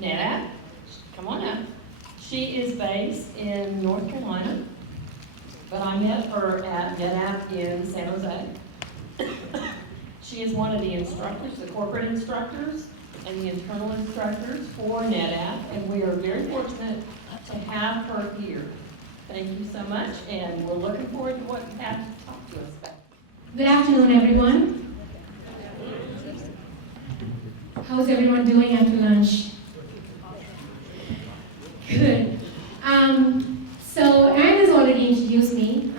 NetApp. Come on up. She is based in North Carolina, but I met her at NetApp in San Jose. She is one of the instructors, the corporate instructors, and the internal instructors for NetApp, and we are very fortunate to have her here. Thank you so much, and we're looking forward to what you have to talk to us about. Good afternoon, everyone. How's everyone doing after lunch? Good. So Anne has already introduced me.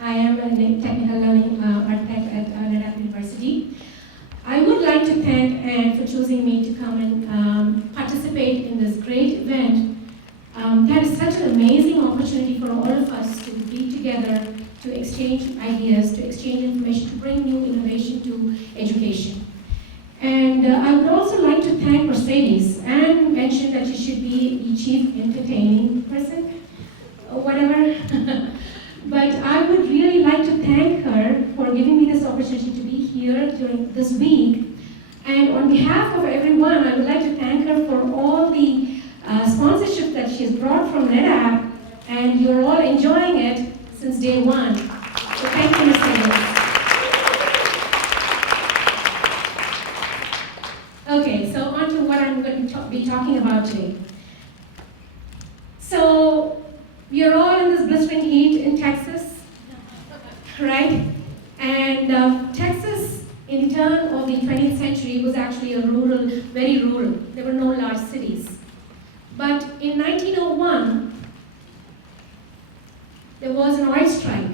I am a technical learning architect at NetApp University. I would like to thank Anne for choosing me to come and participate in this great event. That is such an amazing opportunity for all of us to be together, to exchange ideas, to exchange information, to bring new innovation to education. And I would also like to thank Mercedes. Anne mentioned that you should be the chief entertaining person, or whatever. But I would really like to thank her for giving me this opportunity to be here during this week. And on behalf of everyone, I would like to thank her for all the sponsorship that she has brought from NetApp, and you're all enjoying it since day one. So thank you, Mercedes. Okay, so on to what I'm going to be talking about today. So, we are all in this blistering heat in Texas, right? And Texas, in the turn of the 20th century, was actually a rural, very rural. There were no large cities. But in 1901, there was an oil strike,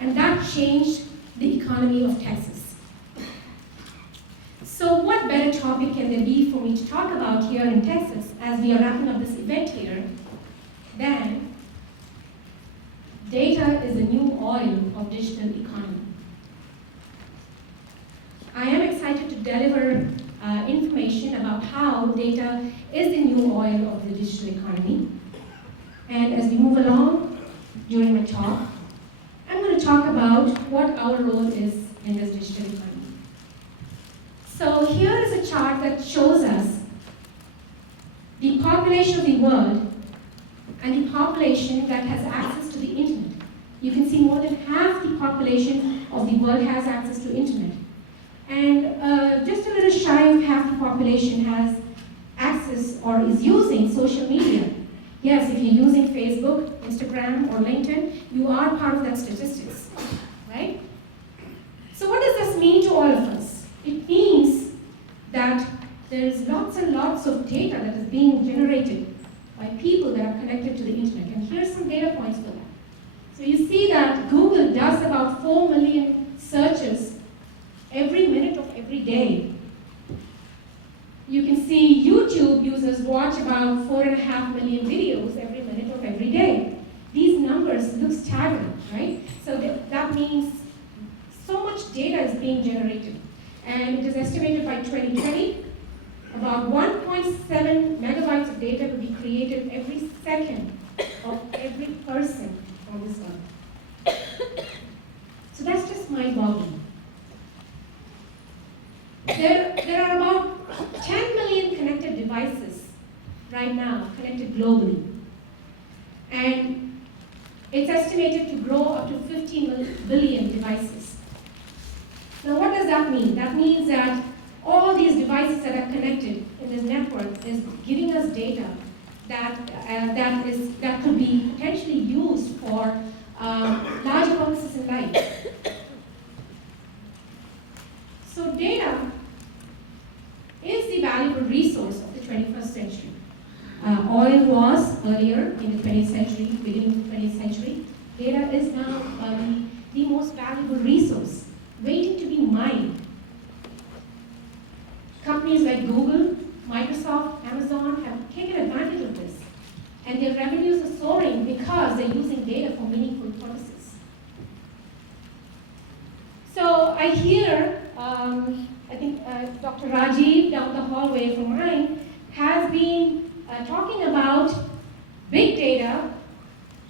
and that changed the economy of Texas. So what better topic can there be for me to talk about here in Texas as we are wrapping up this event here than data is the new oil of digital economy. I am excited to deliver information about how data is the new oil of the digital economy. And as we move along during my talk, I'm going to talk about what our role is in this digital economy. So here is a chart that shows us the population of the world and the population that has access to the internet. You can see more than half the population of the world has access to internet. And just a little shy of half the population has access or is using social media. Yes, if you're using Facebook, Instagram, or LinkedIn, you are part of that statistics, right? So what does this mean to all of us? It means that there is lots and lots of data that is being generated by people that are connected to the internet. And here's some data points for that. So you see that Google does about 4 million searches every minute of every day. You can see YouTube users watch about 4.5 million videos every minute of every day. These numbers look staggering, right? So that means so much data is being generated. And it is estimated by 2020, about 1.7 megabytes of data will be created every second of every person on this earth. So that's just mind-boggling. There are about 10 million connected devices right now, connected globally. And it's estimated to grow up to 15 billion devices. Now what does that mean? That means that all these devices that are connected in this network is giving us data that could be potentially used for large purposes in life. So data is the valuable resource of the 21st century. Oil was earlier in the 20th century, beginning of the 20th century. Data is now the most valuable resource, waiting to be mined. Companies like Google, Microsoft, Amazon have taken advantage of this. And their revenues are soaring because they're using data for meaningful purposes. So I hear, I think Dr. Rajiv down the hallway from mine has been talking about big data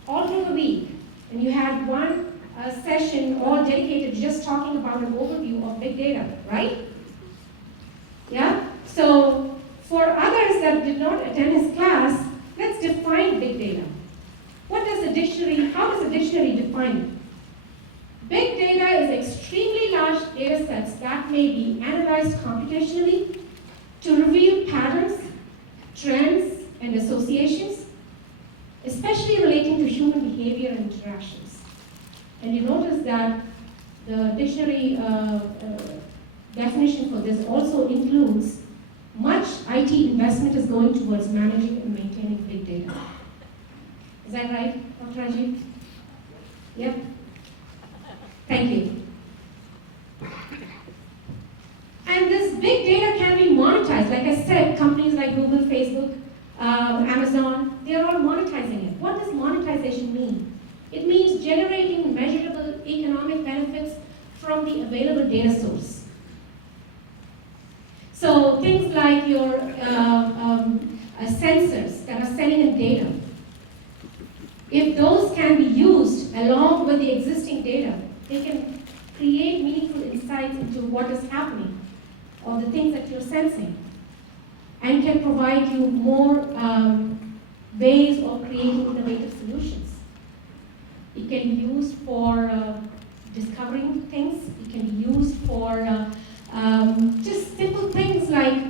all through the week. And you had one session all dedicated to just talking about an overview of big data, right? Yeah? So for other that did not attend his class, let's define big data. What does the dictionary, how does the dictionary define it? Big data is extremely large data sets that may be analyzed computationally to reveal patterns, trends, and associations, especially relating to human behavior and interactions. And you notice that the dictionary definition for this also includes much IT investment is going towards managing and maintaining big data. Is that right, Dr. Rajiv? Yep. Thank you. And this big data can be monetized. Like I said, companies like Google, Facebook, Amazon, they're all monetizing it. What does monetization mean? It means generating measurable economic benefits from the available data source. So things like your sensors that are sending in data, if those can be used along with the existing data, they can create meaningful insights into what is happening or the things that you're sensing, and can provide you more ways of creating innovative solutions. It can be used for discovering things. It can be used for just simple things like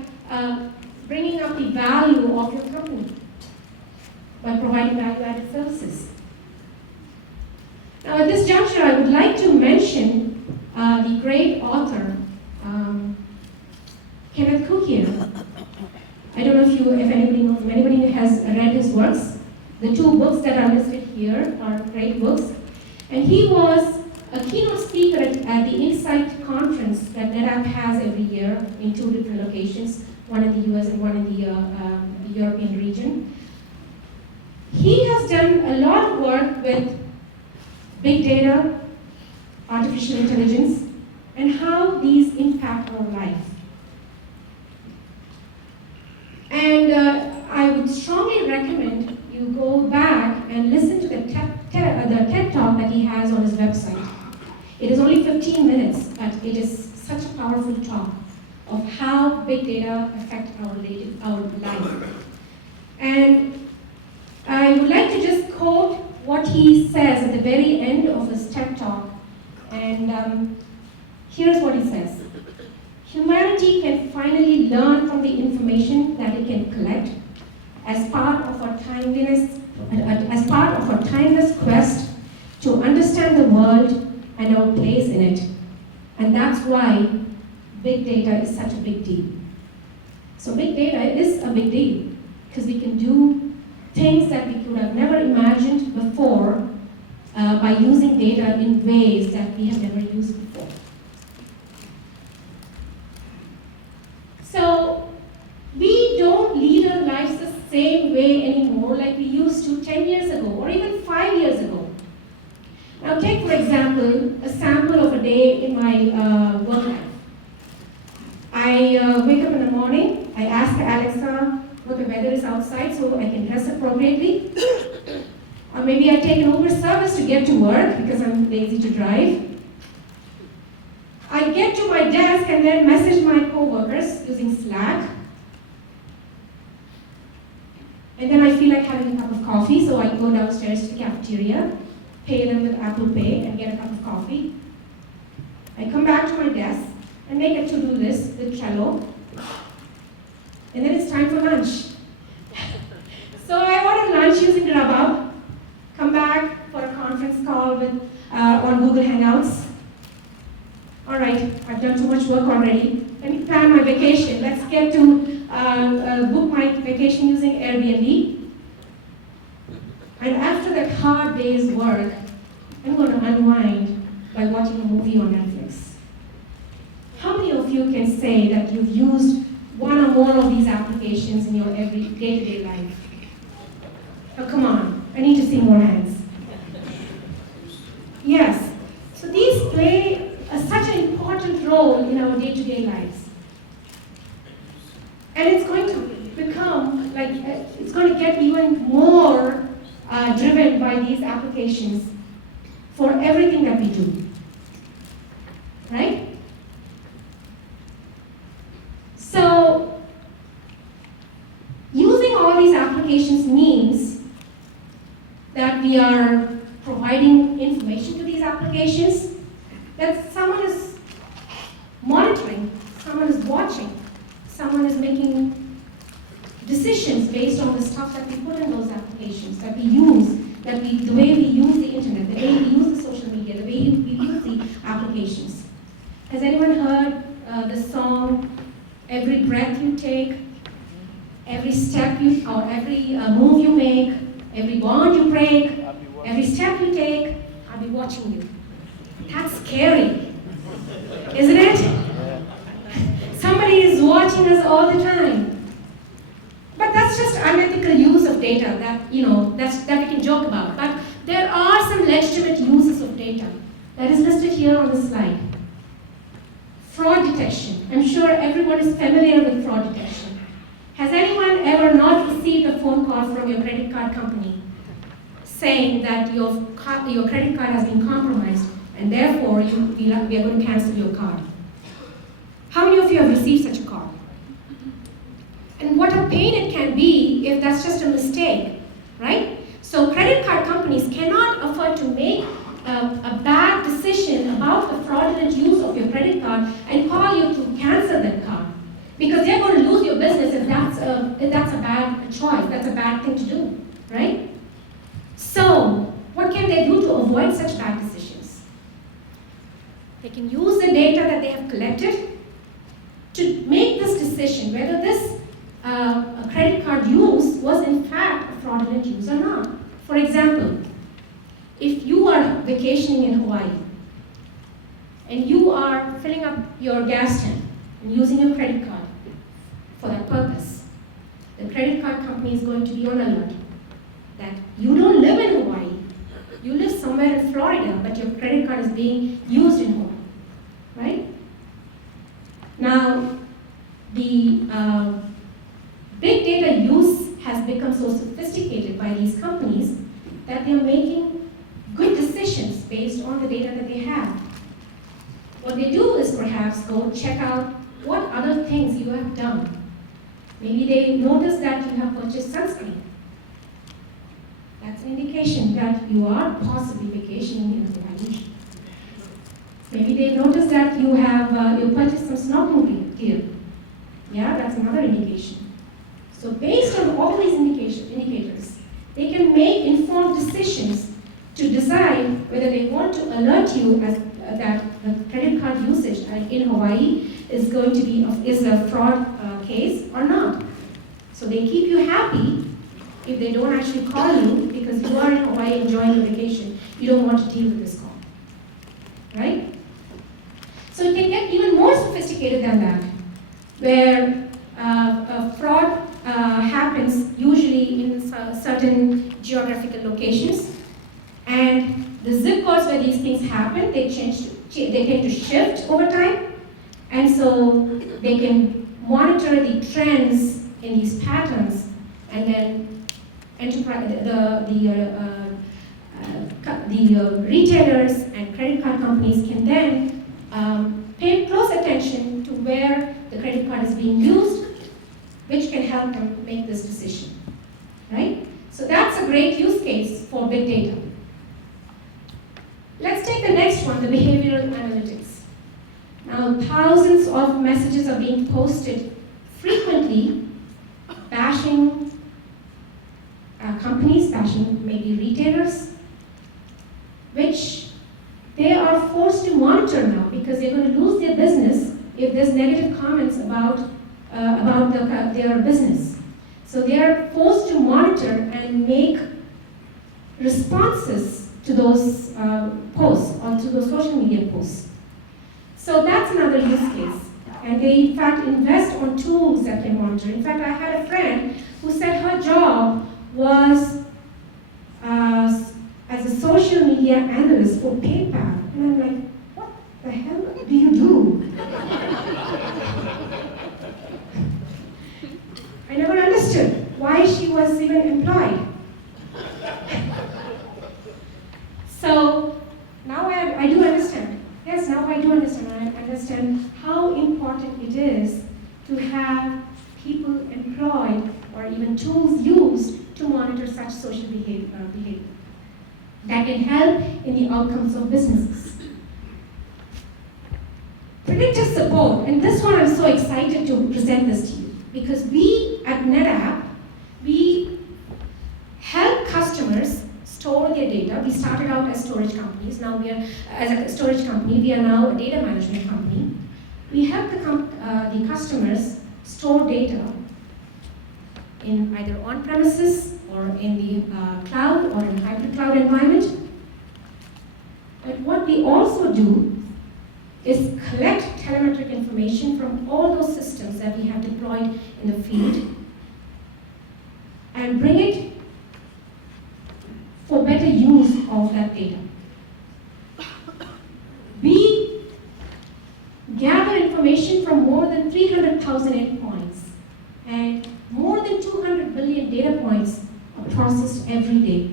bringing up the value of your company by providing value-added services. Now, at this juncture, I would like to mention the great author, Kenneth Cook. I don't know if anybody knows, if anybody has read his works. The two books that are listed here are great books. And he was a keynote speaker at the Insight conference that NetApp has every year in two different locations, one in the US and one in the European region. He has done a lot of work with big data, artificial intelligence, and how these impact our life. And I would strongly recommend you go back and listen to the TED Talk that he has on his website. It is only 15 minutes, but it is such a powerful talk of how big data affect our life. And I would like to just quote what he says at the very end of his TED Talk. And here's what he says. Humanity can finally learn from the information that it can collect as part of our timeless quest to understand the world and our place in it. And that's why big data is such a big deal. So big data is a big deal because we can do things that we could have never imagined before by using data in ways that we have never used before. So we don't lead our lives the same way anymore like we used to 10 years ago or even 5 years ago. Now take, for example, a sample of a day in my work life. I wake up in the morning, I ask Alexa what the weather is outside so I can dress appropriately. Or maybe I take an Uber service to get to work because I'm lazy to drive. I get to my desk and then message my co-workers using Slack. And then I feel like having a cup of coffee, so I go downstairs to the cafeteria, pay them with Apple Pay, and get a cup of coffee. I come back to my desk and make a to-do list with Trello. And then it's time for lunch. So I order lunch using Grubhub, come back for a conference call with on Google Hangouts. All right, I've done too much work already. Let me plan my vacation. Let's get to book my vacation using Airbnb. And after that hard day's work, I'm going to unwind by watching a movie on Netflix. How many of you can say that you've used one or more of these applications in your every day-to-day life? Oh, come on, I need to see more hands. Yes, so these play such an important role in our day-to-day lives. And it's going to become, it's going to get even more driven by these applications for everything that we do, right? So, all these applications means that we are providing information to these applications, that someone is monitoring, someone is watching, someone is making decisions based on the stuff that we put in those applications, that we use, the way we use the internet, the way we use the social media, the way we use the applications. Has anyone heard the song, "Every breath you take, every step you, or every move you make, every bond you break, every step you take, I'll be watching you"? That's scary, isn't it? Somebody is watching us all the time. But that's just unethical use of data that that we can joke about. But there are some legitimate uses of data that is listed here on the slide. Fraud detection. I'm sure everyone is familiar with fraud detection. Has anyone ever not received a phone call from your credit card company saying that your credit card has been compromised and therefore we are going to cancel your card? How many of you have received such a call? And what a pain it can be if that's just a mistake, right? So credit card companies cannot afford to make a bad decision about the fraudulent use of your credit card and call you to cancel that card, because they're going to lose your business if that's a bad choice, that's a bad thing to do, right? So what can they do to avoid such bad decisions? They can use the data that they have collected to make this decision whether this a credit card use was in fact a fraudulent use or not. For example, if you are vacationing in Hawaii and you are filling up your gas tank and using your credit card for that purpose, the credit card company is going to be on alert that you don't live in Hawaii, you live somewhere in Florida, but your credit card is being used in Hawaii, right? Now, the big data use has become so sophisticated by these companies that they're making good decisions based on the data that they have. What they do is perhaps go check out what other things you have done. Maybe they notice that you have purchased sunscreen. That's an indication that you are possibly vacationing in Hawaii. Maybe they notice that you have you purchased some snorkeling gear. Yeah, that's another indication. So based on all these indicators, they can make informed decisions to decide whether they want to alert you as that the credit card usage in Hawaii is going to be a fraud case or not. So they keep you happy if they don't actually call you because you are in Hawaii enjoying your vacation. You don't want to deal with this call, right? So it can get even more sophisticated than that, where fraud happens usually in certain geographical locations, and the zip codes where these things happen, they tend to shift over time, and so they can monitor the trends in these patterns, and then the retailers and credit card companies can then pay close attention to where the credit card is being used, which can help them make this decision, right? So that's a great use case for big data. Let's take the next one, the behavioral analytics. Now, thousands of messages are being posted frequently, bashing companies, bashing maybe retailers, which they are forced to monitor now because they're going to lose their business if there's negative comments about their business. So they are forced to monitor and make responses to those posts or to those social media posts. So that's another use case. And they, in fact, invest on tools that can monitor. In fact, I had a friend who said her job was as a social media analyst for PayPal. And I'm like, what the hell do you do? I never understood why she was even employed. So now I do understand. Yes, now I do understand. I understand how important it is to have people employed or even tools used to monitor such social behavior that can help in the outcomes of businesses. Predictive support, and this one I'm so excited to present this to you, because we at NetApp, we help customers store their data. We started out as storage companies. Now we are, as a storage company, we are now a data management company. We help the customers store data in either on-premises or in the cloud or in a hybrid cloud environment. But what we also do is collect telemetric information from all those systems that we have deployed in the field and bring it for better use of that data. We gather information from more than 300,000 endpoints, and more than 200 billion data points are processed every day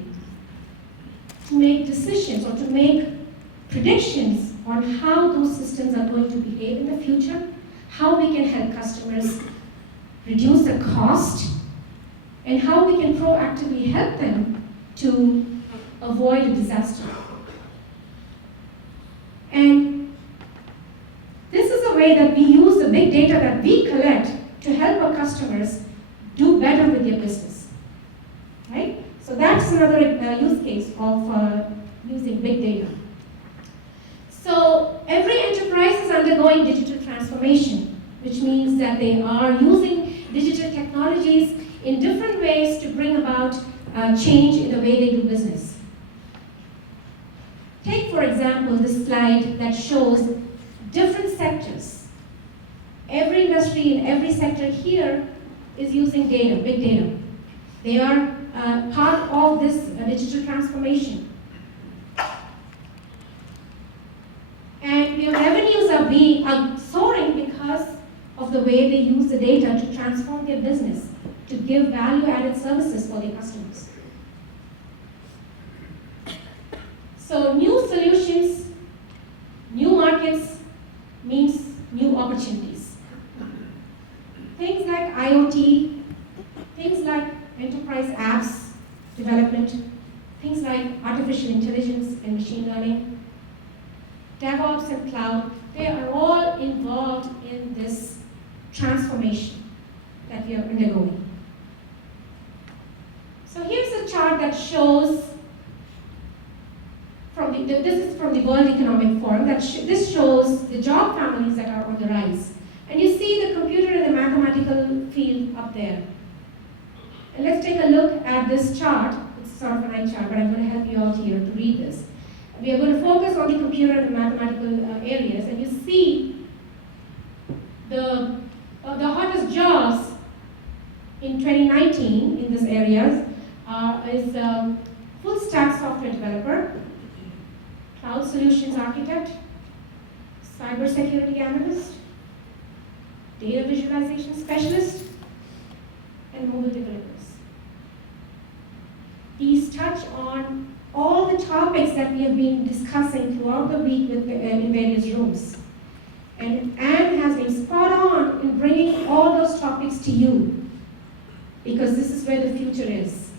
to make decisions or to make predictions on how those systems are going to behave in the future, how we can help customers reduce the cost, and how we can proactively help them to avoid a disaster. And this is a way that we use the big data that we collect to help our customers do better with their business, right? So that's another use case of using big data. So every enterprise is undergoing digital transformation, which means that they are using digital technologies in different ways to bring about change in the way they do business. Take, for example, this slide that shows different sectors. Every industry in every sector here is using data, big data. They are part of this digital transformation. And their revenues are soaring because of the way they use the data to transform their business, to give value-added services for their customers. So new solutions, new markets means new opportunities. Things like IoT, things like enterprise apps development, things like artificial intelligence and machine learning, DevOps and cloud, they are all involved in this transformation that we are undergoing. So here's a chart that shows, this is from the World Economic Forum, this shows the job families that are on the rise. And you see the computer and the mathematical field up there. And let's take a look at this chart. It's sort of a nice chart, but I'm going to help you out here to read this. We are going to focus on the computer and the mathematical areas, and you see the hottest jobs in 2019 in these areas is full stack software developer, cloud solutions architect, cybersecurity analyst, data visualization specialist, and mobile developers. These touch on all the topics that we have been discussing throughout the week in various rooms. And Anne has been spot on in bringing all those topics to you, because this is where the future is.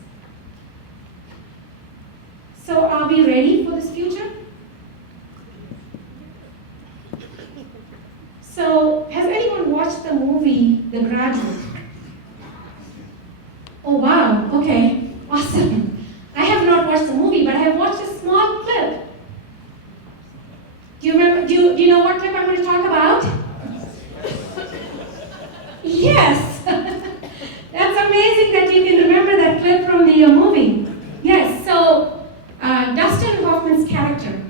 So are we ready for this future? So has anyone watched the movie The Graduate? Oh wow, okay, awesome. I have not watched the movie, but I have watched a small clip. Do you remember? Do you know what clip I'm going to talk about? Yes! That's amazing that you can remember that clip from the movie. Yes, so Dustin Hoffman's character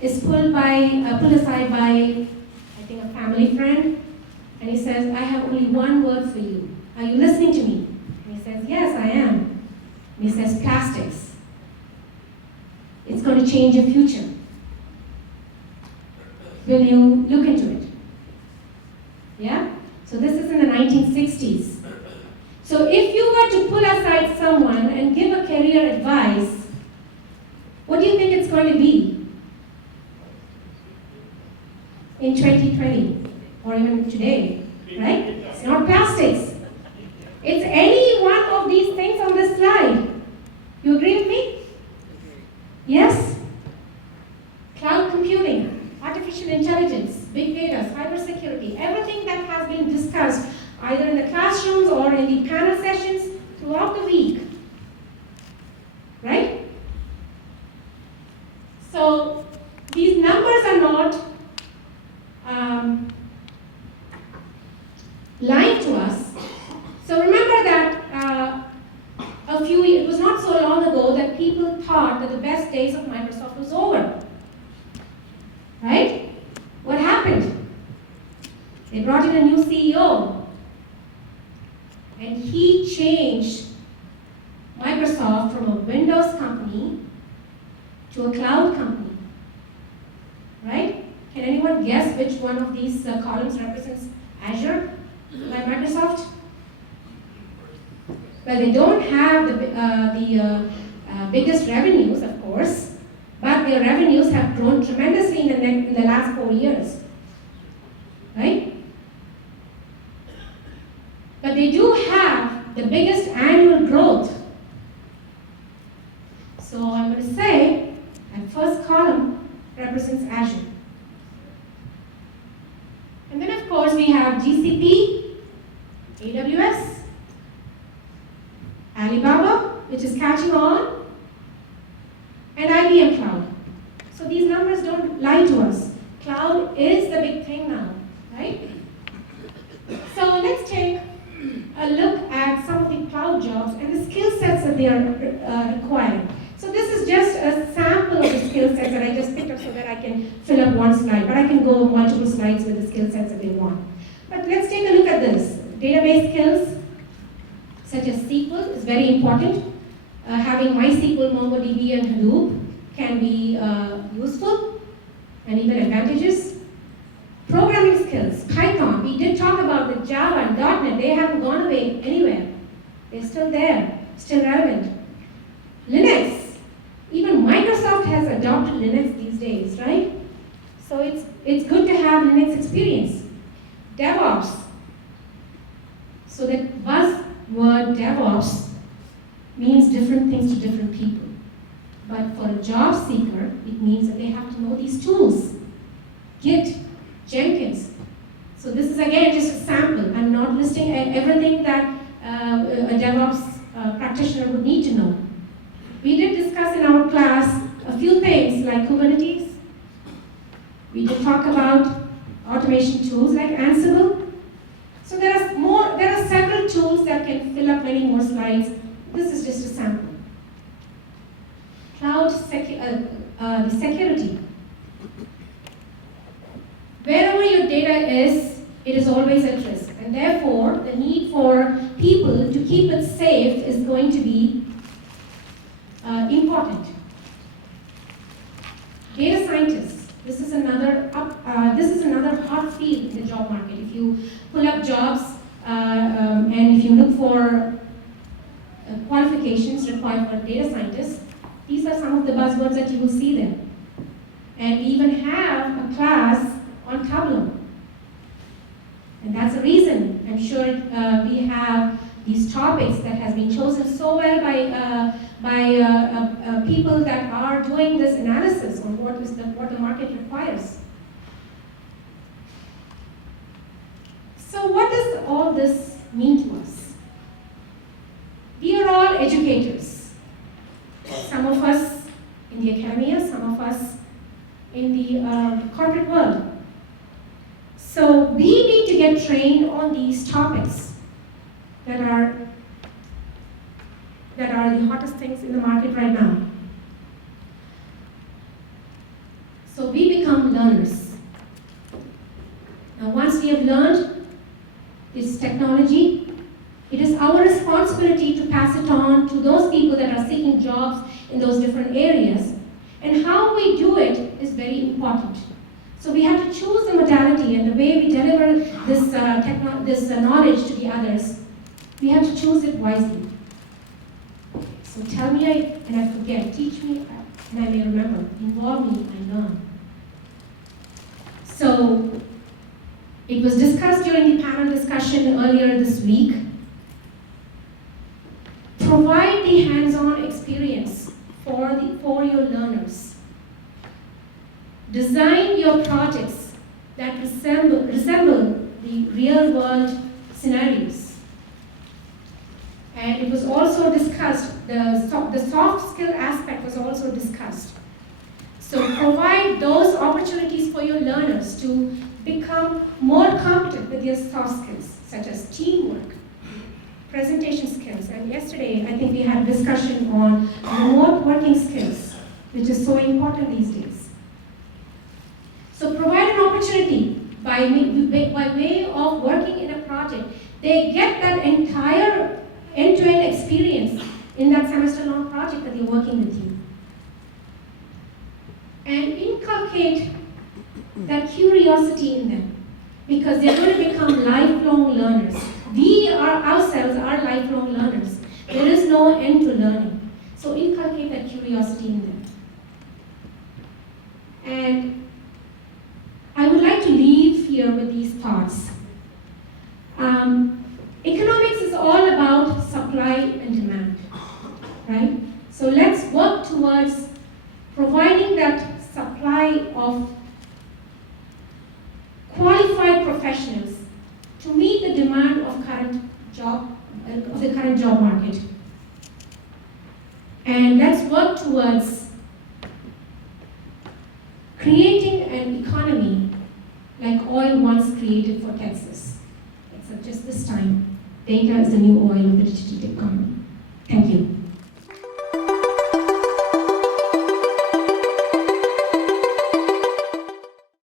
is pulled aside by, I think, a family friend, and he says, I have only one word for you. Are you listening to me? And he says, yes, I am. And he says, plastics. It's going to change your future. Will you look into it? Yeah? So this is in the 1960s. So if you were to pull aside someone and give a career advice, what do you think it's going to be in 2020 or even today, right? It's not plastics. It's any one these things on this slide. You agree with me? Yes? Cloud computing, artificial intelligence, big data, cybersecurity, everything that has been discussed either in the classrooms or in the panel sessions throughout the week. Right? So these numbers are not lying to us. So remember that it was not so long ago that people thought that the best days of Microsoft was over. Right? What happened? They brought in a new CEO, and he changed Microsoft from a Windows company to a cloud company. Right? Can anyone guess which one of these columns represents Azure by Microsoft? Well, they don't have the biggest revenues, of course, but their revenues have grown tremendously in the last 4 years. Right? But they do have the biggest annual growth. So I'm going to say that first column represents Azure. And then of course we have GCP, AWS, Alibaba, which is catching on, and IBM Cloud. So these numbers don't lie to us. Cloud is the big thing now, right? So let's take a look at some of the cloud jobs and the skill sets that they are requiring. So this is just a sample of the skill sets that I just picked up so that I can fill up one slide, but I can go multiple slides with the skill sets that we want. But let's take a look at this. Database skills, such as SQL, is very important. Having MySQL, MongoDB, and Hadoop can be useful and even advantageous. Programming skills, Python. We did talk about the Java and .NET. They haven't gone away anywhere. They're still there, still relevant. Linux. Even Microsoft has adopted Linux these days, right? So it's good to have Linux experience. DevOps. So that buzzword DevOps means different things to different people. But for a job seeker, it means that they have to know these tools. Git, Jenkins. So this is again just a sample. I'm not listing everything that a DevOps practitioner would need to know. We did discuss in our class a few things like Kubernetes. We did talk about automation tools like Ansible. So there are several tools that can fill up many more slides. This is just a sample. Cloud the security. Wherever your data is, it is always at risk. And therefore, the need for people to keep it safe is going to be important. Data scientists. This is another hot field in the job market. If you pull up jobs and if you look for qualifications required for a data scientist, these are some of the buzzwords that you will see there. And we even have a class on Tableau. And that's the reason, I'm sure we have these topics that has been chosen so well by people that are doing this analysis on what the market requires. So what does all this mean to us? We are all educators. Some of us in the academia, some of us in the corporate world. So we need to get trained on these topics that are the hottest things in the market right now. So we become learners. Now once we have learned this technology, it is our responsibility to pass it on to those people that are seeking jobs in those different areas. And how we do it is very important. So we have to choose the modality and the way we deliver this knowledge to the others. We have to choose it wisely. So tell me and I forget, teach me and I may remember, involve me, I learn. So it was discussed during the panel discussion earlier this week lively hands-on experience for your learners. Design your projects that resemble the real-world scenarios. And it was also discussed, the soft skill aspect was also discussed. So provide those opportunities for your learners to become more competent with their soft skills, such as teamwork, presentation skills, and yesterday I think we had a discussion on remote working skills, which is so important these days. So provide an opportunity by way of working in a project. They get that entire end-to-end experience in that semester-long project that they're working with you. And inculcate that curiosity in them, because they're going to become lifelong learners. We ourselves are lifelong learners. There is no end to learning. So inculcate that curiosity in them. And I would like to leave here with these thoughts. Economics is all about supply and demand, right? So let's work towards providing that supply of qualified professionals to meet the demand of the current job market. And let's work towards creating an economy like oil once created for Texas. Except just this time, data is the new oil of the digital economy. Thank you.